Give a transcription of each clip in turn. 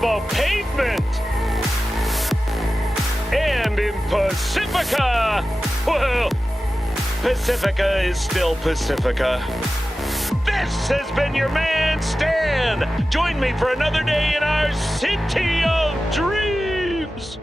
the pavement. And in Pacifica, well, Pacifica is still Pacifica. This has been your man, Stan. Join me for another day in our city of dreams.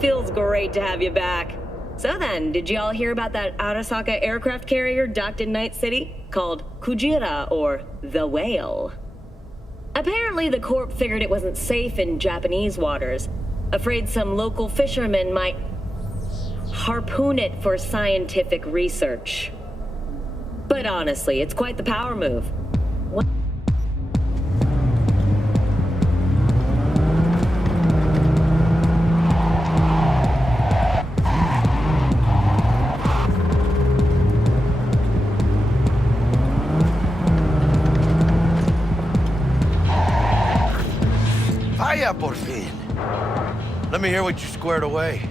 Feels great to have you back. So then, did you all hear about that Arasaka aircraft carrier docked in Night City called Kujira, or the Whale? Apparently the Corp figured it wasn't safe in Japanese waters, afraid some local fishermen might harpoon it for scientific research. But honestly, it's quite the power move. Hiya, por fin. Let me hear what you squared away.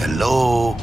Hello?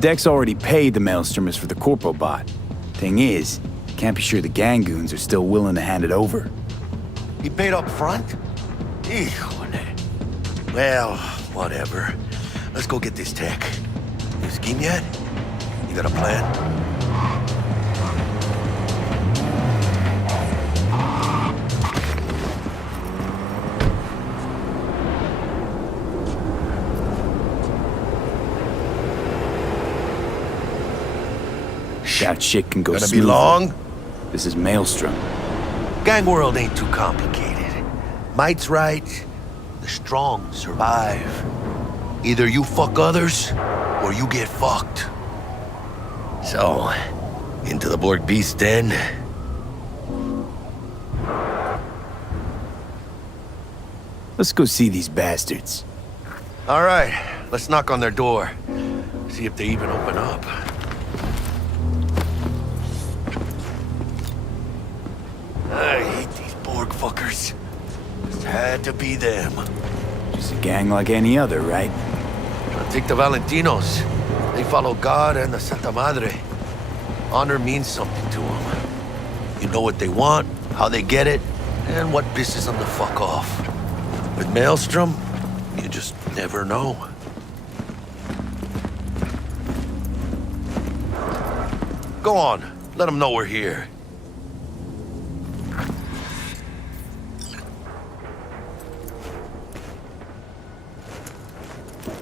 Deck's already paid the maelstromers for the Corpo bot. Thing is, can't be sure the Gangoons are still willing to hand it over. He paid up front? Híjole. Well, whatever. let's go get this tech. You scheme yet? You got a plan? That shit can go Gonna be smoothly. long? This is Maelstrom. Gang world ain't too complicated. Might's right, the strong survive. Either you fuck others, or you get fucked. So, into the Borg Beast Den. Let's go see these bastards. All right, let's knock on their door. See if they even open up. I hate these Borg fuckers. Just had to be them. Just a gang like any other, right? Take the Valentinos. They follow God and the Santa Madre. Honor means something to them. You know what they want, how they get it, and what pisses them the fuck off. With Maelstrom, you just never know. Go on, let them know we're here.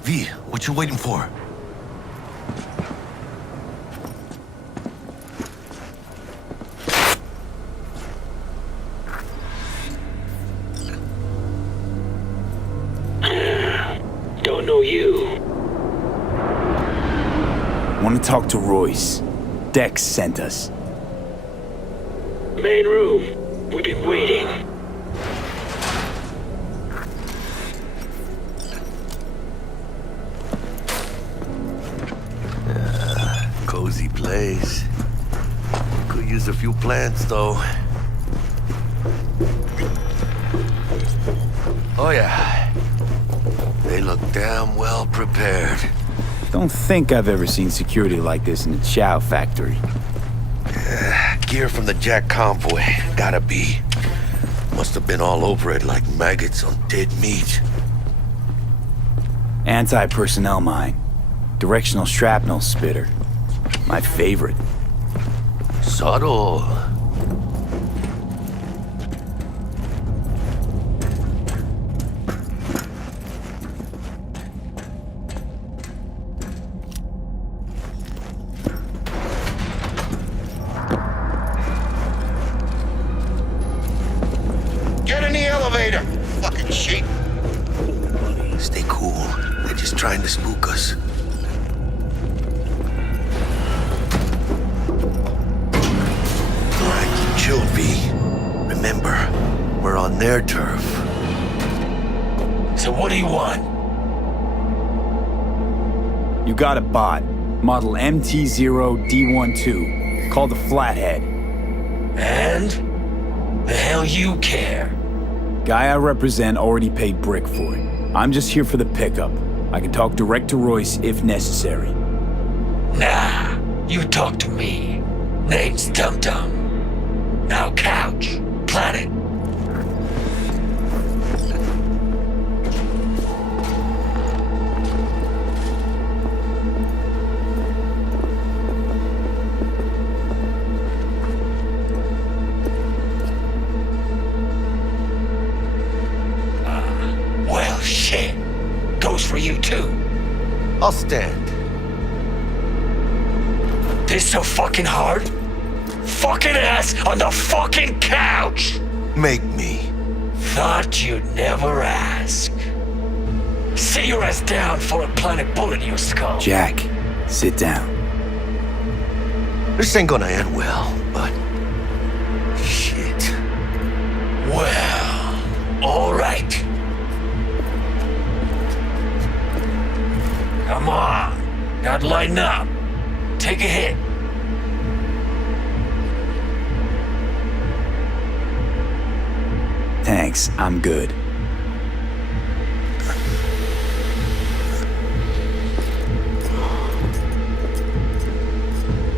V, what you waiting for? Don't know you. Want to talk to Royce. Dex sent us. Main room. We've been waiting. Cozy place. Could use a few plants, though. Oh, yeah. They look damn well prepared. Don't think I've ever seen security like this in a chow factory. Gear from the Jack convoy. Gotta be. Must have been all over it like maggots on dead meat. Anti-personnel mine. Directional shrapnel spitter. My favorite. Subtle. Get in the elevator, fucking sheep. Stay cool. They're just trying to spook us. Alright, chill, V. Remember, we're on their turf. So what do you want? You got a bot. Model MT0D12. Called the Flathead. And? The hell you care? Guy I represent already paid Brick for it. I'm just here for the pickup. I can talk direct to Royce if necessary. Nah, you talk to me. Name's Dum Dum. Now couch, planet. Well, shit. Goes for you too. I'll stand. This so fucking hard? Fucking ass on the fucking couch! Make me. Thought you'd never ask. Sit your ass down for a planet bullet in your skull. Jack, sit down. This ain't gonna end well, but... shit. Well, alright. Come on. Gotta lighten up. Take a hit. Thanks, I'm good.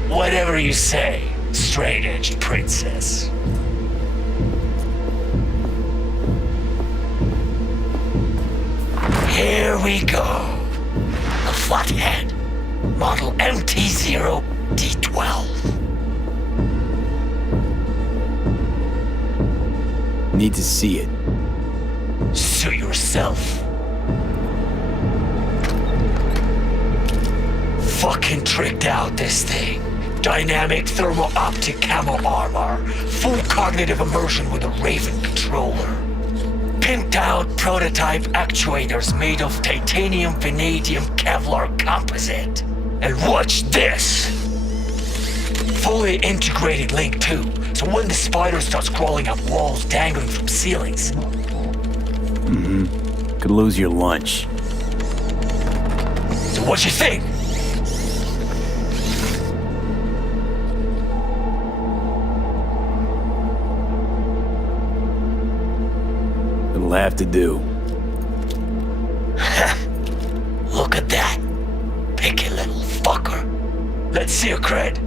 Whatever you say, straight-edged princess. Here we go. MT0D12. Need to see it. Suit yourself. Fucking tricked out this thing. Dynamic thermal optic camo armor. Full cognitive immersion with a Raven controller. Pimped out prototype actuators made of titanium vanadium Kevlar composite. And watch this! Fully integrated link too, so when the spider starts crawling up walls dangling from ceilings. Could lose your lunch. So what you think? It'll have to do. Look at that. Picky little fucker. Let's see your cred.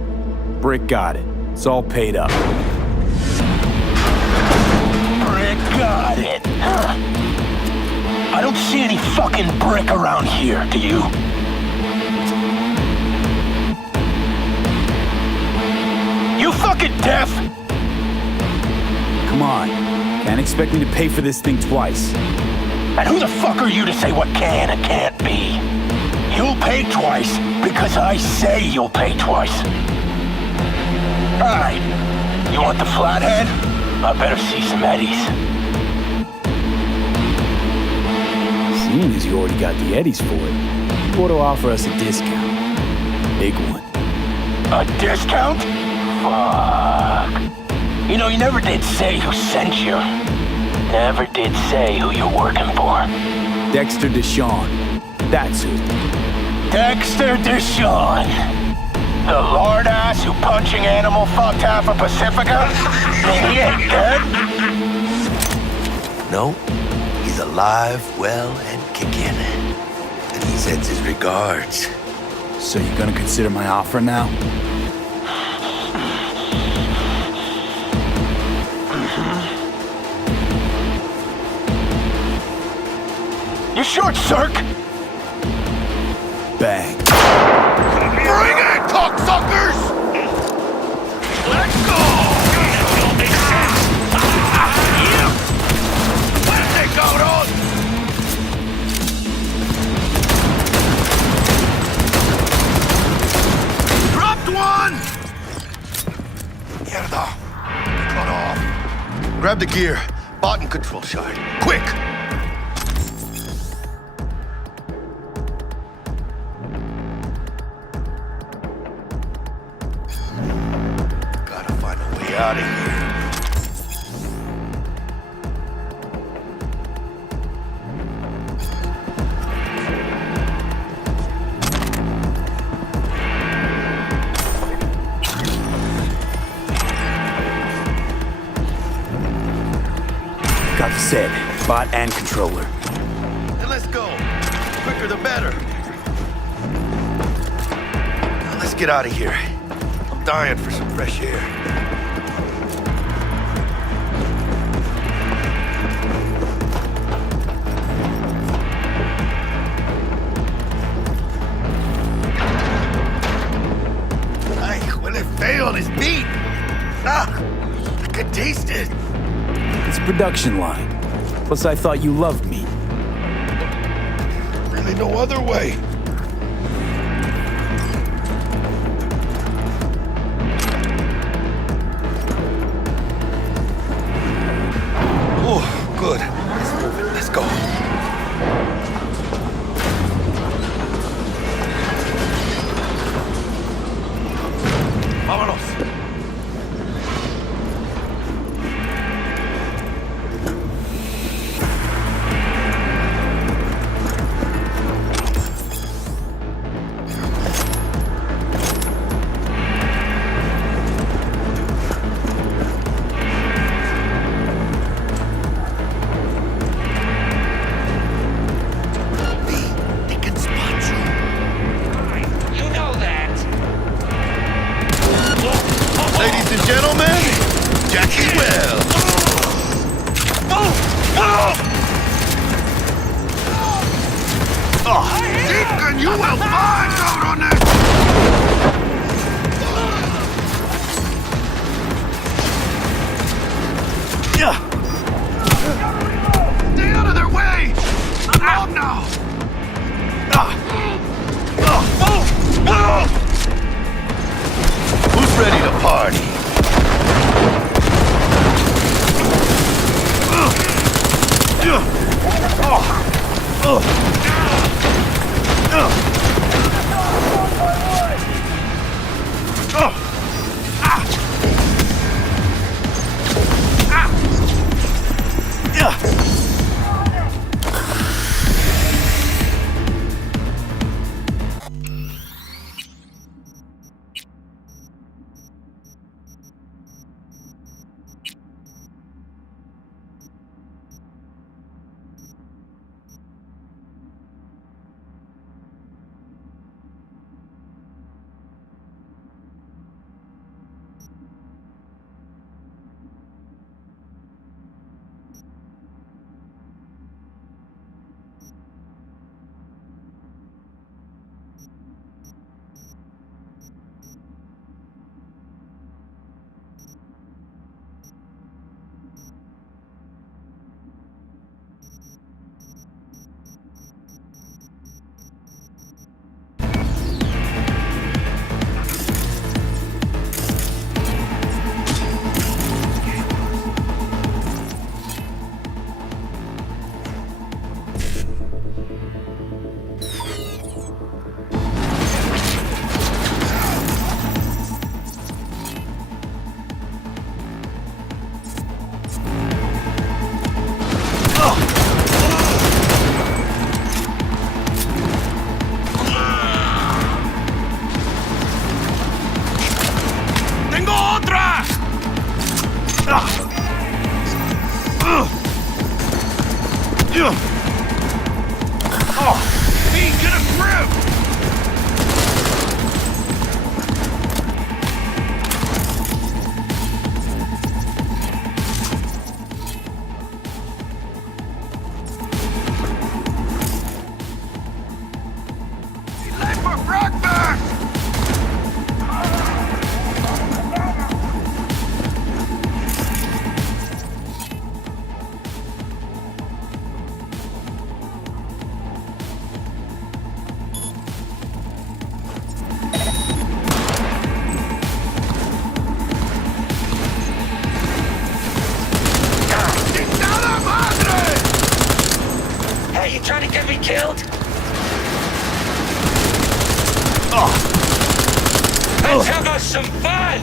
Brick got it. It's all paid up. Brick got it. Huh. I don't see any fucking brick around here, do you? You fucking deaf? Come on. Can't expect me to pay for this thing twice. And who the fuck are you to say what can and can't be? You'll pay twice because I say you'll pay twice. Alright, you want the flathead? I better see some eddies. Seeing as you already got the eddies for it, you ought to offer us a discount. Big one. A discount? Fuck. You know, you never did say who sent you. Never did say who you're working for. Dexter Deshawn. That's who. Dexter Deshawn. The lord ass who punching animal fucked half of Pacifica? He ain't dead. No, he's alive, well, and kicking. And he sends his regards. So you gonna consider my offer now? You short, Cirque? Bang. Bring it, cocksuckers! Let's go! Fuerte, cabrón! Dropped one! Mierda. Cut off. Grab the gear. Button control shard. Quick! Gotta find a way out of here. Got the set. Bot and controller. Then let's go. Quicker the better. Now let's get out of here. I'm dying for some fresh air. Ay, huele feo on his beat. Ah, I could taste it. It's a production line. Plus, I thought you loved me. Really no other way. Oh, good. Let's move it. Let's go. Vámonos. They can spot you. You know that. Ladies and gentlemen, Jackie Wells. Deacon, you will find, cabrones! Who's ready to party? Hey, you trying to get me killed? Let's have us some fun!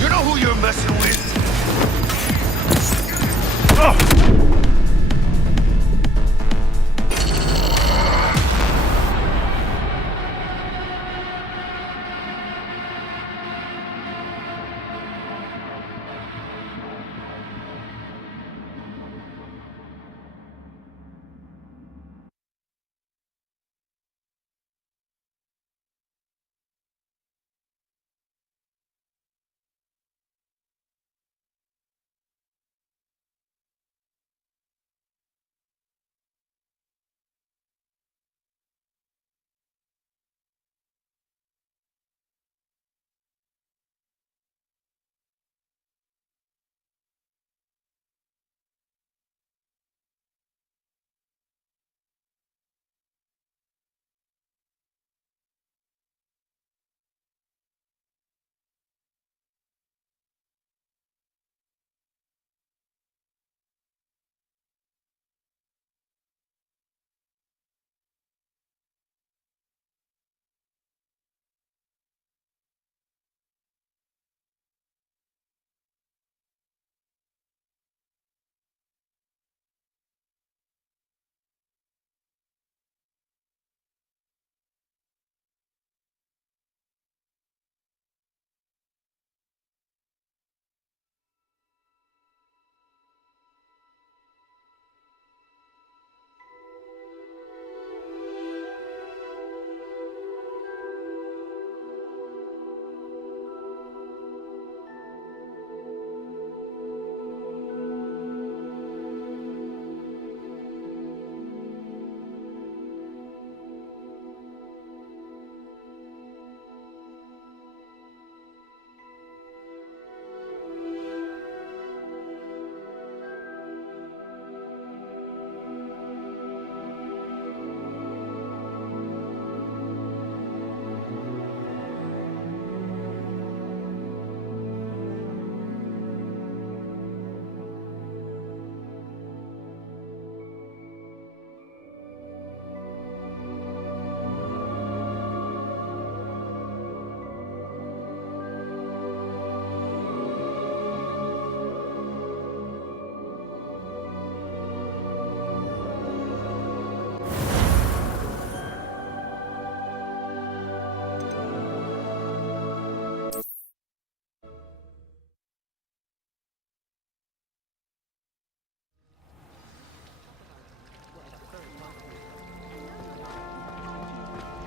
You know who you're messing with.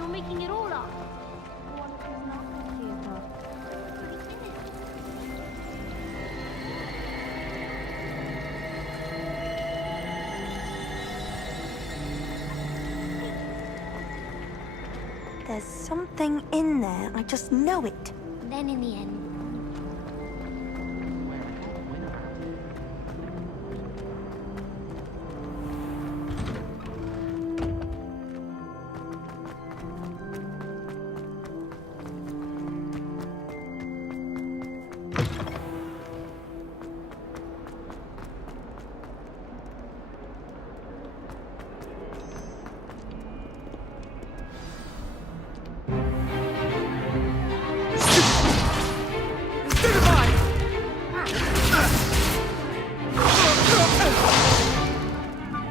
you're making it all up. One is not computer. There's something in there. I just know it. Then in the end.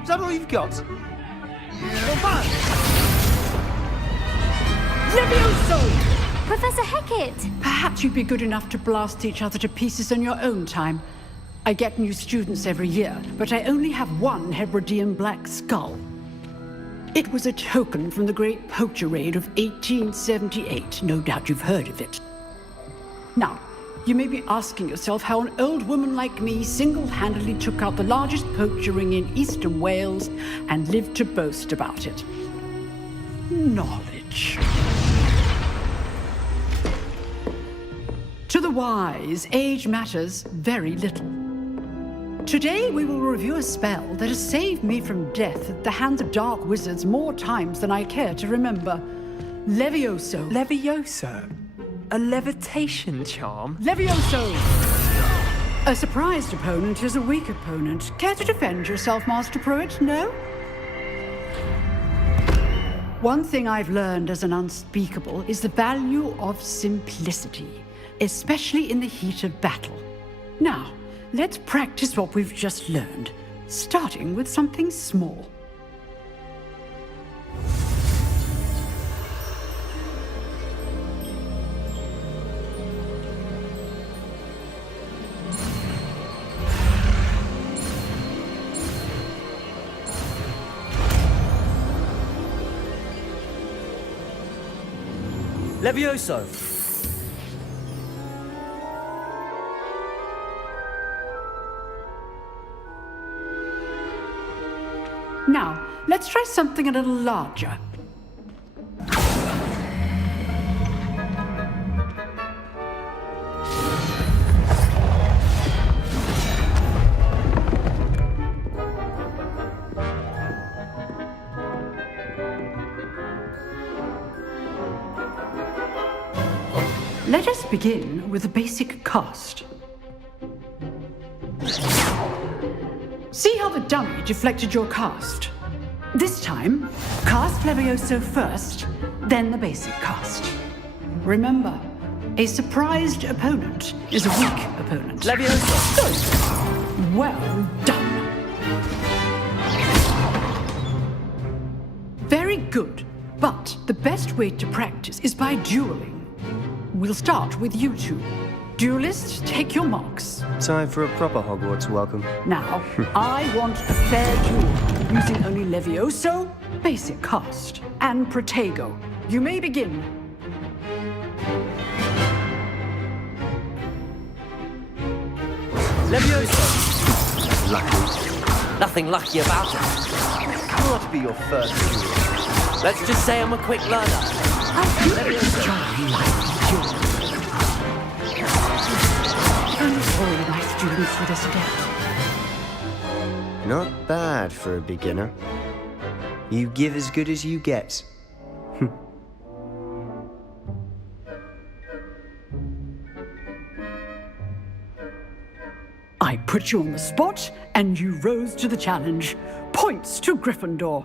Is that all you've got? Levioso! Professor Hackett! Perhaps you'd be good enough to blast each other to pieces in your own time. I get new students every year, but I only have one Hebridean black skull. It was a token from the Great Poacher Raid of 1878. No doubt you've heard of it. Now, you may be asking yourself how an old woman like me single-handedly took out the largest poacher ring in eastern Wales and lived to boast about it. Knowledge. To the wise, age matters very little. Today we will review a spell that has saved me from death at the hands of dark wizards more times than I care to remember. Levioso. Levioso? A levitation charm? Levioso! A surprised opponent is a weak opponent. Care to defend yourself, Master Pruitt? No? One thing I've learned as an unspeakable is the value of simplicity, especially in the heat of battle. Now, let's practice what we've just learned, starting with something small. Levioso! Now, let's try something a little larger. Let us begin with a basic cast. See how the dummy deflected your cast? This time, cast Levioso first, then the basic cast. Remember, a surprised opponent is a weak opponent. Levioso! Good. Well done. Very good, but the best way to practice is by dueling. We'll start with you two. Duelists, take your marks. Time for a proper Hogwarts welcome. Now, I want a fair duel, using only Levioso, basic cast, and Protego. You may begin. Levioso! Lucky. Nothing lucky about it. Can't be your first duel. Let's just say I'm a quick learner. All my students for this adept. Not bad for a beginner. You give as good as you get. I put you on the spot, and you rose to the challenge. Points to Gryffindor.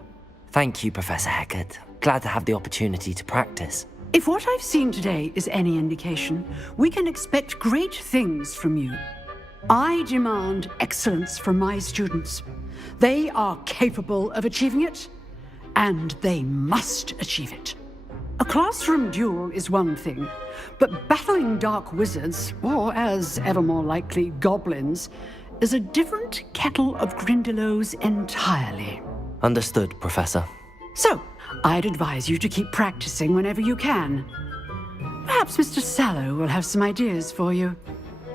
Thank you, Professor Hackett. Glad to have the opportunity to practice. If what I've seen today is any indication, we can expect great things from you. I demand excellence from my students. They are capable of achieving it, and they must achieve it. A classroom duel is one thing, but battling dark wizards, or as ever more likely, goblins, is a different kettle of Grindylows entirely. Understood, Professor. So, I'd advise you to keep practicing whenever you can. Perhaps Mr. Sallow will have some ideas for you.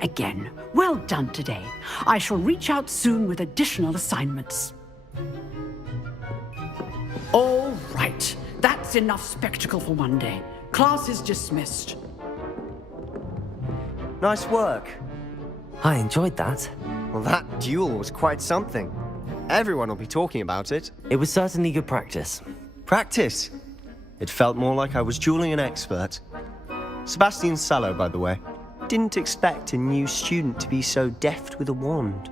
Again, well done today. I shall reach out soon with additional assignments. All right. That's enough spectacle for one day. Class is dismissed. Nice work. I enjoyed that. Well, that duel was quite something. Everyone will be talking about it. It was certainly good practice. Practice? It felt more like I was dueling an expert. Sebastian Sallow, by the way. Didn't expect a new student to be so deft with a wand.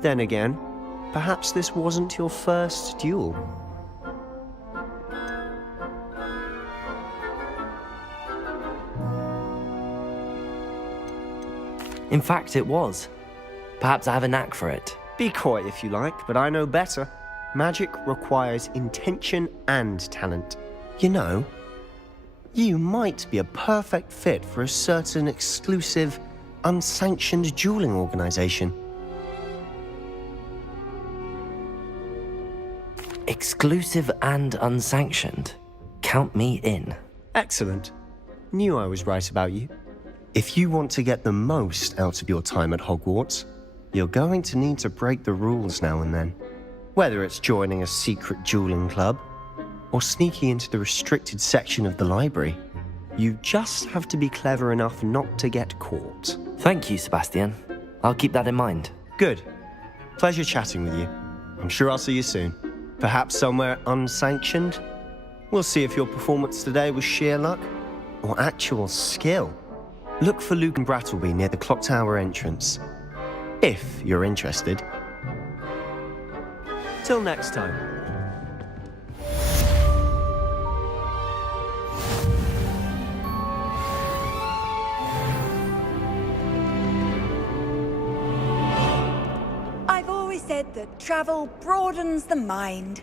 Then again, perhaps this wasn't your first duel. In fact, it was. Perhaps I have a knack for it. Be coy if you like, but I know better. Magic requires intention and talent. You know, you might be a perfect fit for a certain exclusive, unsanctioned dueling organization. Exclusive and unsanctioned. Count me in. Excellent. Knew I was right about you. If you want to get the most out of your time at Hogwarts, you're going to need to break the rules now and then. Whether it's joining a secret dueling club, or sneaking into the restricted section of the library, you just have to be clever enough not to get caught. Thank you, Sebastian. I'll keep that in mind. Good. Pleasure chatting with you. I'm sure I'll see you soon. Perhaps somewhere unsanctioned? We'll see if your performance today was sheer luck or actual skill. Look for Luke and Brattleby near the clock tower entrance, if you're interested. Till next time. I've always said that travel broadens the mind.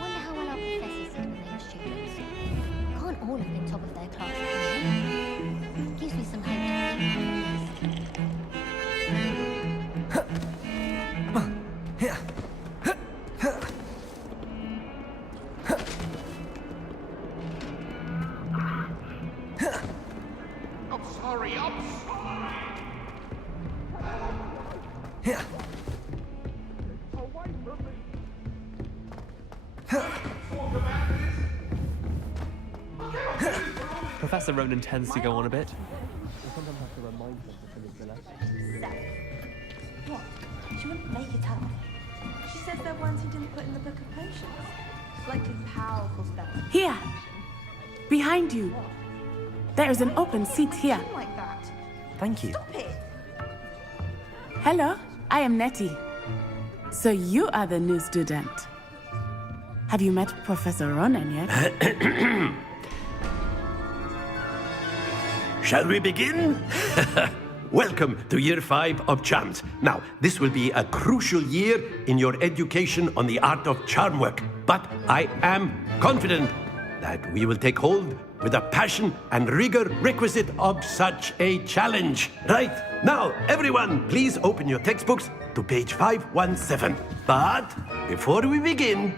Wonder how well our professors stimulate students. Can't all have been top of their class. Gives me some I'm sorry. Professor Ronan tends to go on a bit. What? She wouldn't make it up. She said there were ones he didn't put in the book of potions. Like his powerful spells. Here! Behind you! There's an open seat here. Like that. Thank you. Stop it! Hello, I am Nettie. So you are the new student. Have you met Professor Ronan yet? Shall we begin? Welcome to Year 5 of Charms. Now, this will be a crucial year in your education on the art of charm work, but I am confident that we will take hold with the passion and rigor requisite of such a challenge. Right, now, everyone, please open your textbooks to page 517. But before we begin,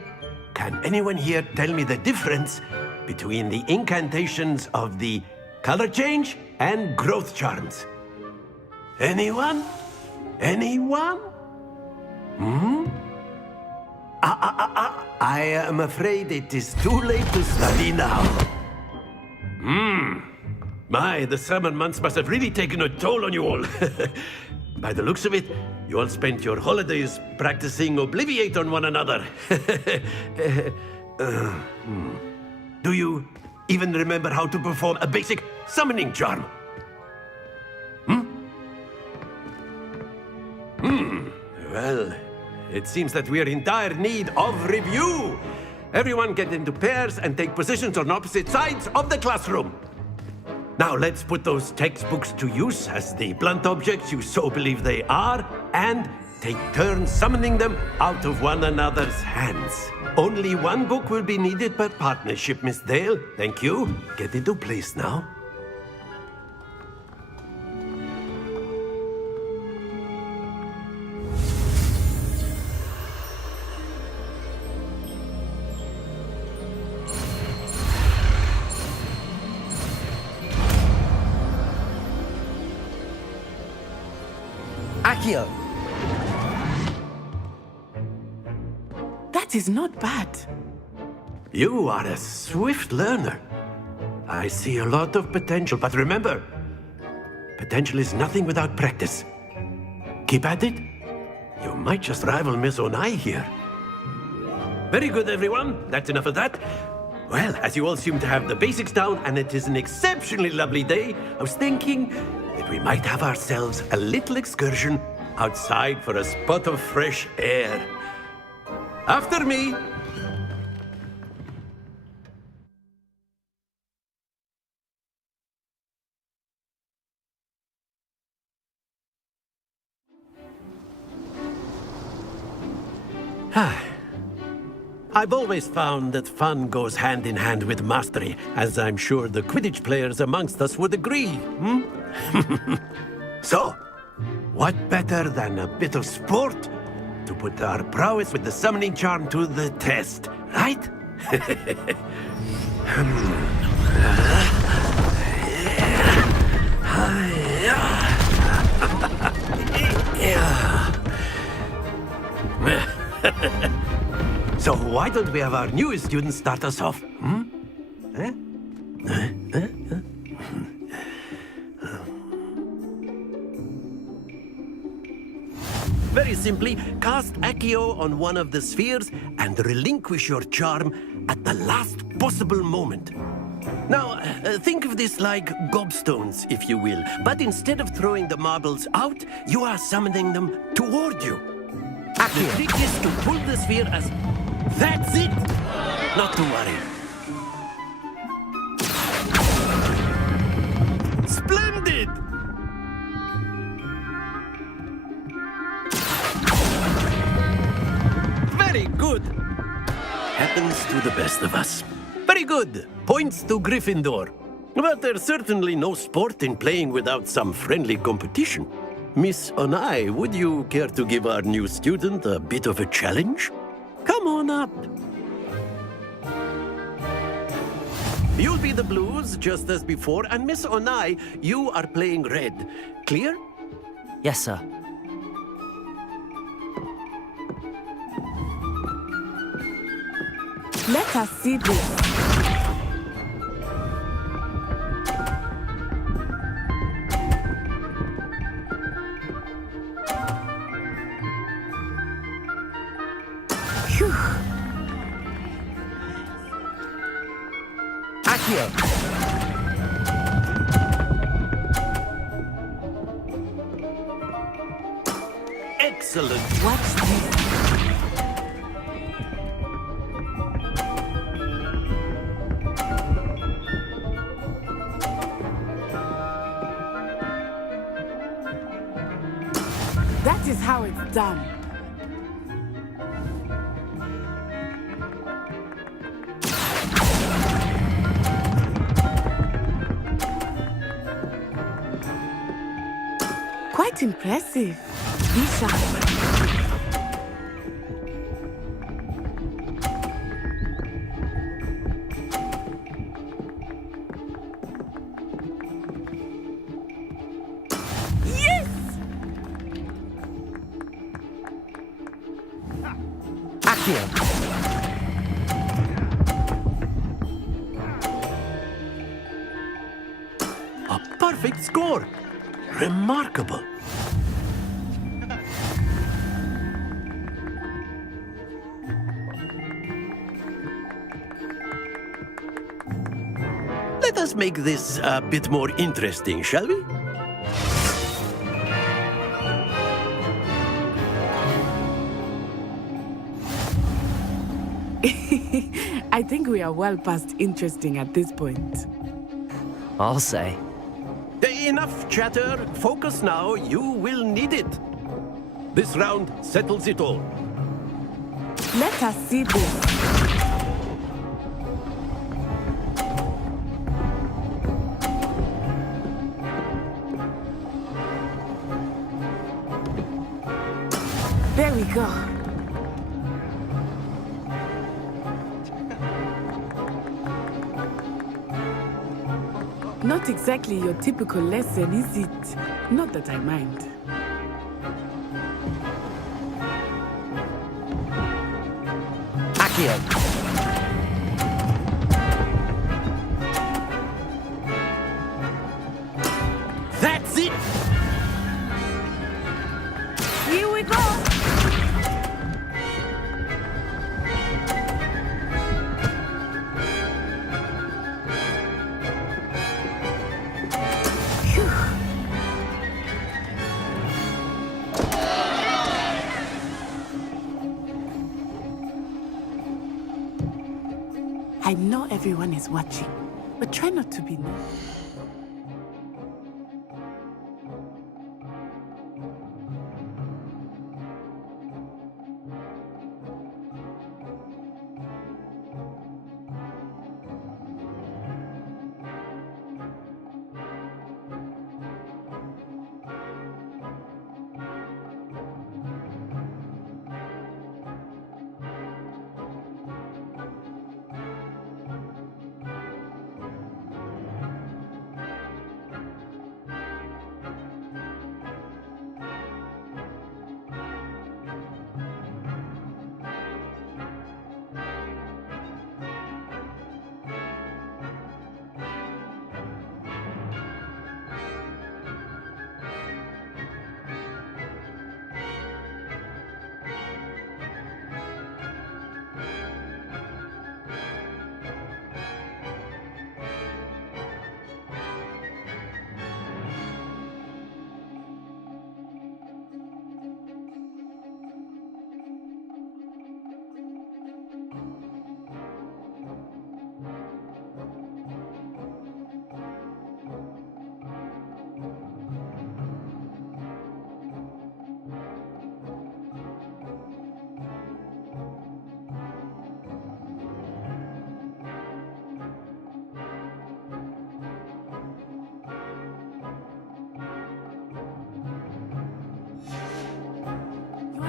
can anyone here tell me the difference between the incantations of the color change and growth charms? Anyone? Anyone? I am afraid it is too late to study now. My, the summer months must have really taken a toll on you all. By the looks of it, you all spent your holidays practicing Obliviate on one another. Do you even remember how to perform a basic summoning charm? Well, it seems that we are in dire need of review. Everyone get into pairs and take positions on opposite sides of the classroom. Now let's put those textbooks to use as the blunt objects you so believe they are, and take turns summoning them out of one another's hands. Only one book will be needed per partnership, Miss Dale. Thank you. Get into place now. Accio! That is not bad. You are a swift learner. I see a lot of potential, but remember, potential is nothing without practice. Keep at it. You might just rival Miss Onai here. Very good, everyone. That's enough of that. Well, as you all seem to have the basics down, and it is an exceptionally lovely day, I was thinking that we might have ourselves a little excursion outside for a spot of fresh air. After me. I've always found that fun goes hand in hand with mastery, as I'm sure the Quidditch players amongst us would agree. So, what better than a bit of sport to put our prowess with the summoning charm to the test, right? So why don't we have our newest student start us off? Very simply, cast Accio on one of the spheres and relinquish your charm at the last possible moment. Now, think of this like gobstones, if you will, but instead of throwing the marbles out, you are summoning them toward you. The trick is to pull the sphere as... That's it! Not to worry. Splendid! Very good. Happens to the best of us. Very good. Points to Gryffindor. But there's certainly no sport in playing without some friendly competition. Miss Onai, would you care to give our new student a bit of a challenge? Come on up. You'll be the blues, just as before, and Miss Onai, you are playing red. Clear? Yes, sir. Let us see this. Phew. Accio! Excellent. Watch this. That is how it's done. Quite impressive. Be sharp. A perfect score. Remarkable. Let us make this a bit more interesting, shall we? I think we are well past interesting at this point. I'll say. Enough chatter. Focus now. You will need it. This round settles it all. Let us see this. There we go. Not exactly your typical lesson, is it? Not that I mind. Accio. That's it! Here we go! I know everyone is watching, but try not to be mean.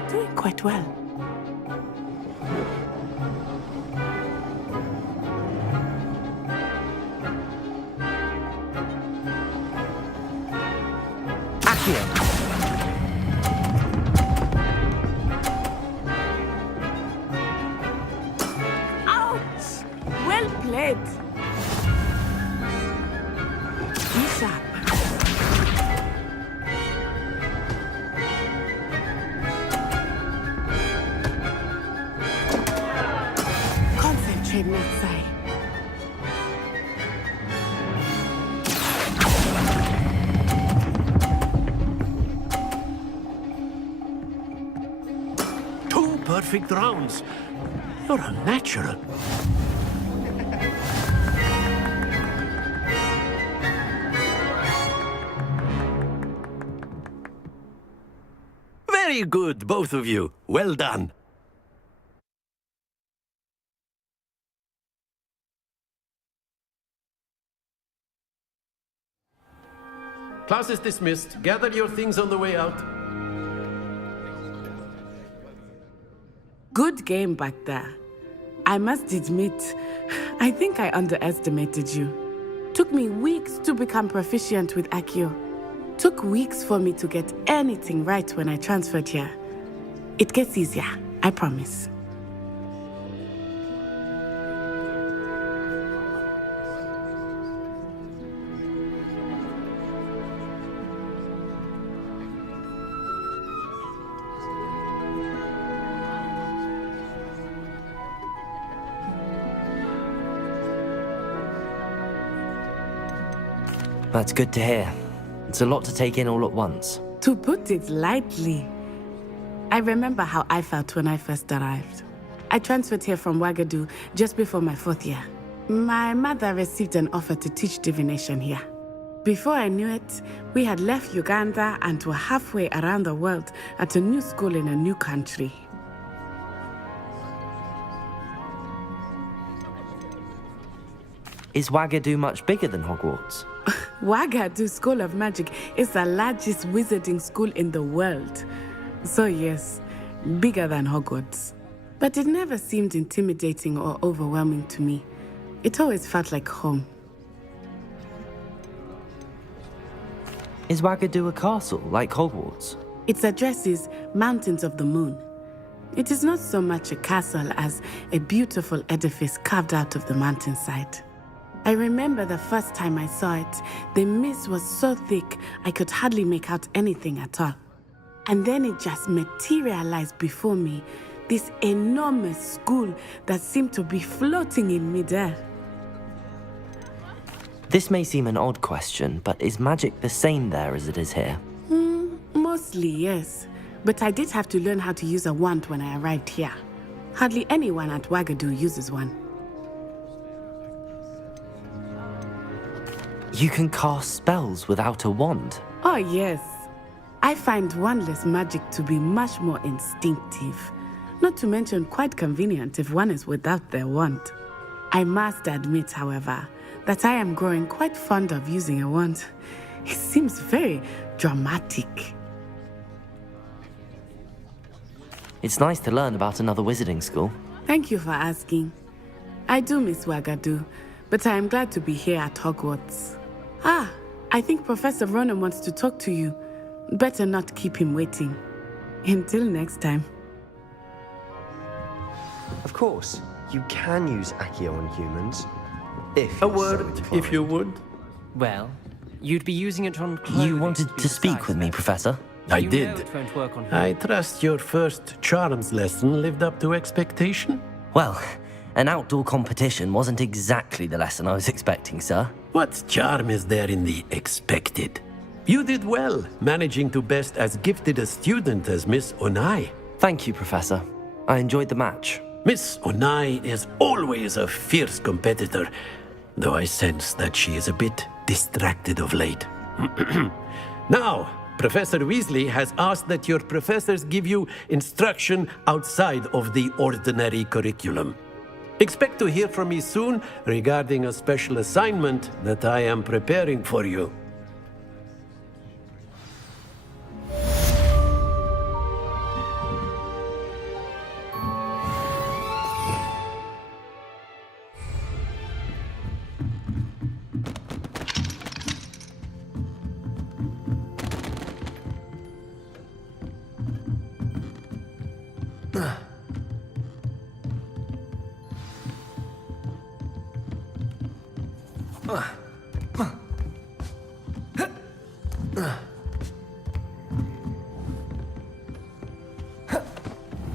Doing quite well. Accio. Ouch! Well played. Be sharp. Concentrate, Natsai. Two perfect rounds. You're a natural. Very good, both of you. Well done. Class is dismissed. Gather your things on the way out. Good game back there. I must admit, I think I underestimated you. Took me weeks to become proficient with Accio. Took weeks for me to get anything right when I transferred here. It gets easier, I promise. That's good to hear. It's a lot to take in all at once. To put it lightly, I remember how I felt when I first arrived. I transferred here from Ouagadougou just before my 4th year. My mother received an offer to teach divination here. Before I knew it, we had left Uganda and were halfway around the world at a new school in a new country. Is Wagadu much bigger than Hogwarts? Wagadu School of Magic is the largest wizarding school in the world. So yes, bigger than Hogwarts. But it never seemed intimidating or overwhelming to me. It always felt like home. Is Wagadu a castle, like Hogwarts? Its address is Mountains of the Moon. It is not so much a castle as a beautiful edifice carved out of the mountainside. I remember the first time I saw it, the mist was so thick I could hardly make out anything at all. And then it just materialized before me, this enormous school that seemed to be floating in midair. This may seem an odd question, but is magic the same there as it is here? Mostly, yes. But I did have to learn how to use a wand when I arrived here. Hardly anyone at Wagadu uses one. You can cast spells without a wand? Oh, yes. I find wandless magic to be much more instinctive. Not to mention quite convenient if one is without their wand. I must admit, however, that I am growing quite fond of using a wand. It seems very dramatic. It's nice to learn about another wizarding school. Thank you for asking. I do miss Wagadu, but I am glad to be here at Hogwarts. Ah, I think Professor Ronan wants to talk to you. Better not keep him waiting. Until next time. Of course, you can use Accio on humans. If A you're so word, inclined. if you would. Well, you'd be using it on clothing. You wanted to speak with me, Professor? I You did. know it won't work on I trust your first charms lesson lived up to expectation? Well, an outdoor competition wasn't exactly the lesson I was expecting, sir. What charm is there in the expected? You did well, managing to best as gifted a student as Miss Onai. Thank you, Professor. I enjoyed the match. Miss Onai is always a fierce competitor, though I sense that she is a bit distracted of late. Now, Professor Weasley has asked that your professors give you instruction outside of the ordinary curriculum. Expect to hear from me soon regarding a special assignment that I am preparing for you.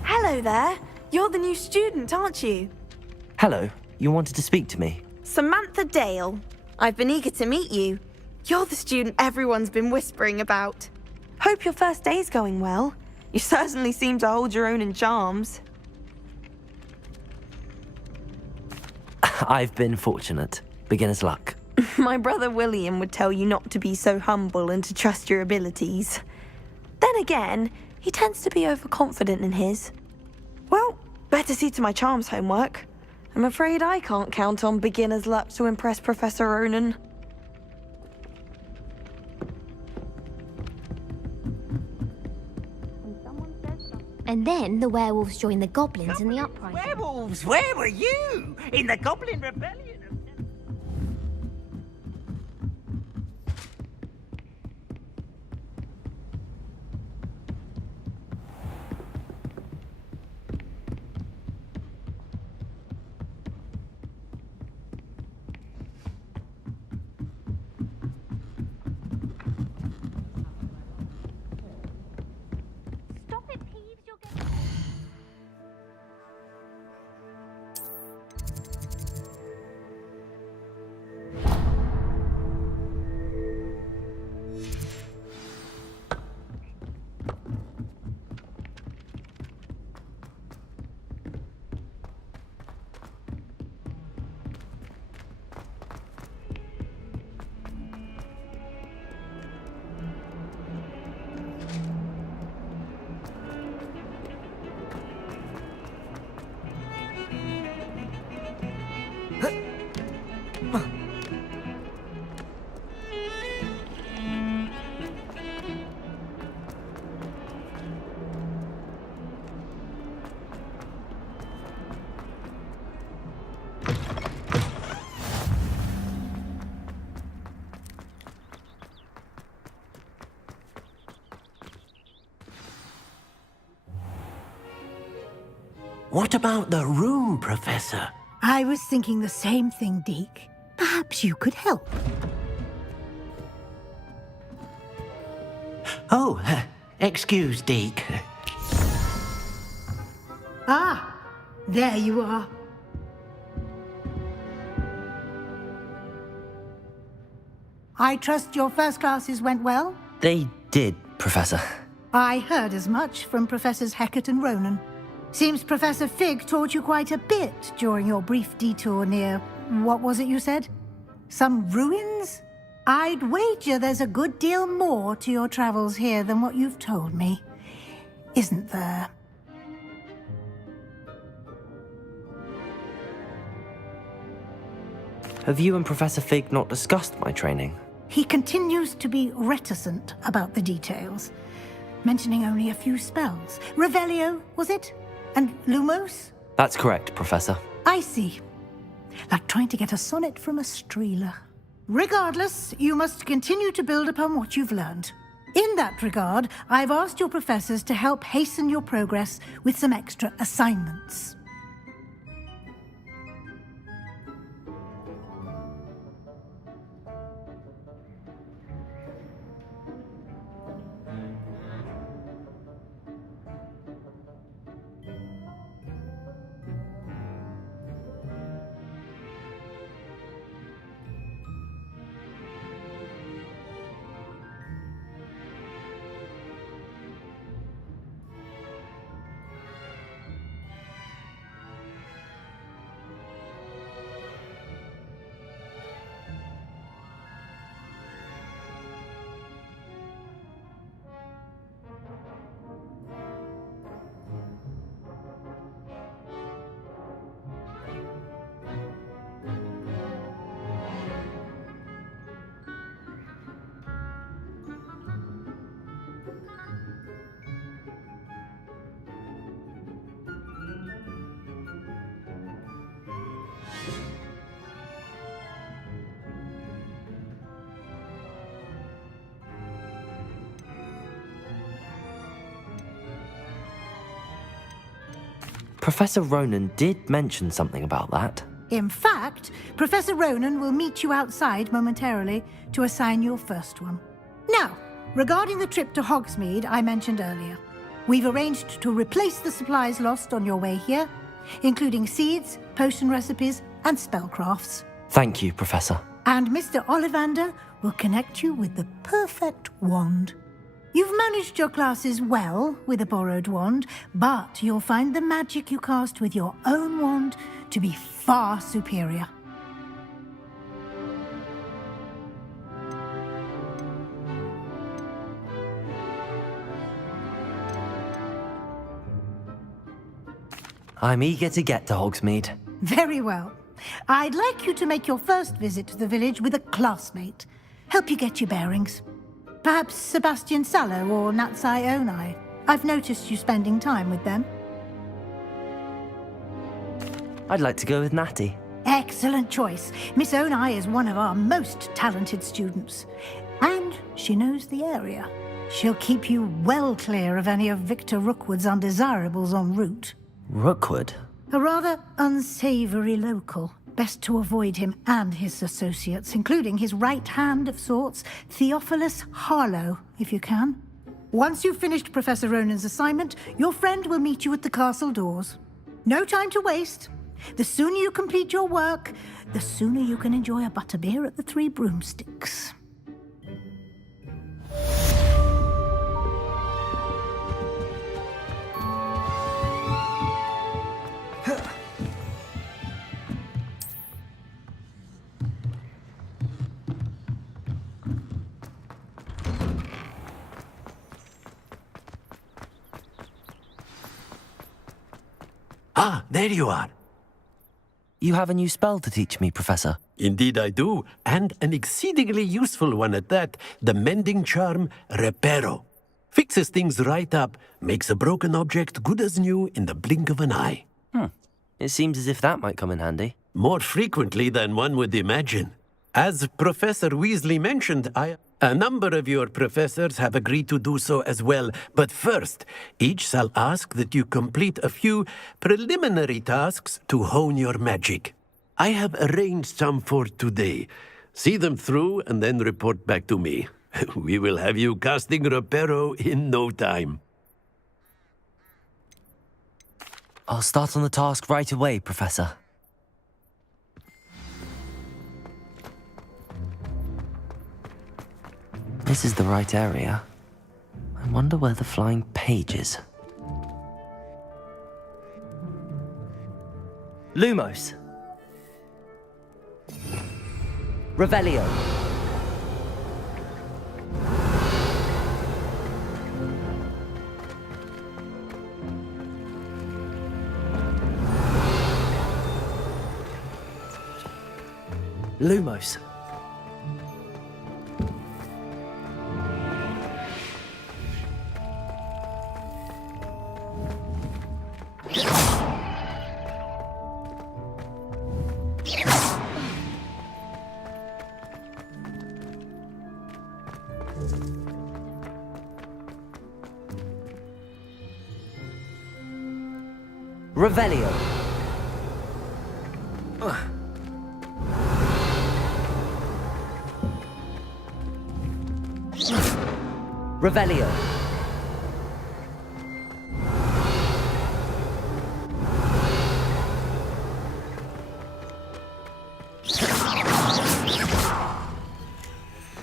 Hello there. You're the new student, aren't you? Hello, you wanted to speak to me? Samantha Dale. I've been eager to meet you. You're the student everyone's been whispering about. Hope your first day's going well. You certainly seem to hold your own in charms. I've been fortunate. Beginner's luck. My brother William would tell you not to be so humble and to trust your abilities. Then again, he tends to be overconfident in his. Well, better see to my charms homework. I'm afraid I can't count on beginner's luck to impress Professor Ronan. And then the werewolves joined the goblins in the uprising. Werewolves, where were you? In the Goblin Rebellion? What about the room, Professor? I was thinking the same thing, Deke. Perhaps you could help. Oh, excuse, Deke. Ah, there you are. I trust your first classes went well? They did, Professor. I heard as much from Professors Hecat and Ronan. Seems Professor Fig taught you quite a bit during your brief detour near... what was it you said? Some ruins? I'd wager there's a good deal more to your travels here than what you've told me. Isn't there? Have you and Professor Fig not discussed my training? He continues to be reticent about the details, mentioning only a few spells. Revelio, was it? And Lumos? That's correct, Professor. I see. Like trying to get a sonnet from a streeler. Regardless, you must continue to build upon what you've learned. In that regard, I've asked your professors to help hasten your progress with some extra assignments. Professor Ronan did mention something about that. In fact, Professor Ronan will meet you outside momentarily to assign your first one. Now, regarding the trip to Hogsmeade I mentioned earlier, we've arranged to replace the supplies lost on your way here, including seeds, potion recipes, and spellcrafts. Thank you, Professor. And Mr. Ollivander will connect you with the perfect wand. You've managed your classes well with a borrowed wand, but you'll find the magic you cast with your own wand to be far superior. I'm eager to get to Hogsmeade. Very well. I'd like you to make your first visit to the village with a classmate. Help you get your bearings. Perhaps Sebastian Sallow or Natsai Onai. I've noticed you spending time with them. I'd like to go with Natty. Excellent choice. Miss Onai is one of our most talented students. And she knows the area. She'll keep you well clear of any of Victor Rookwood's undesirables en route. Rookwood? A rather unsavory local. Best to avoid him and his associates, including his right hand of sorts, Theophilus Harlow, if you can. Once you've finished Professor Ronan's assignment, your friend will meet you at the castle doors. No time to waste. The sooner you complete your work, the sooner you can enjoy a butterbeer at the Three Broomsticks. Ah, there you are. You have a new spell to teach me, Professor. Indeed I do, and an exceedingly useful one at that, the mending charm Reparo. Fixes things right up, makes a broken object good as new in the blink of an eye. It seems as if that might come in handy. More frequently than one would imagine. As Professor Weasley mentioned, A number of your professors have agreed to do so as well, but first, each shall ask that you complete a few preliminary tasks to hone your magic. I have arranged some for today. See them through and then report back to me. We will have you casting Reparo in no time. I'll start on the task right away, Professor. This is the right area. I wonder where the flying page is. Lumos. Revelio. Lumos. Revelio. Revelio.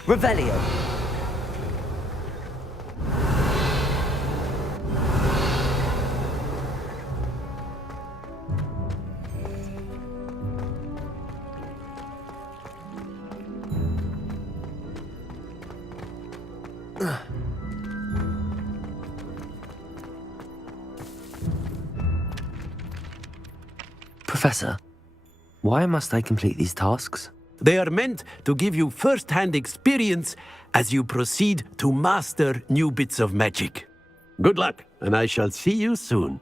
Revelio. Professor, why must I complete these tasks? They are meant to give you first-hand experience as you proceed to master new bits of magic. Good luck, and I shall see you soon.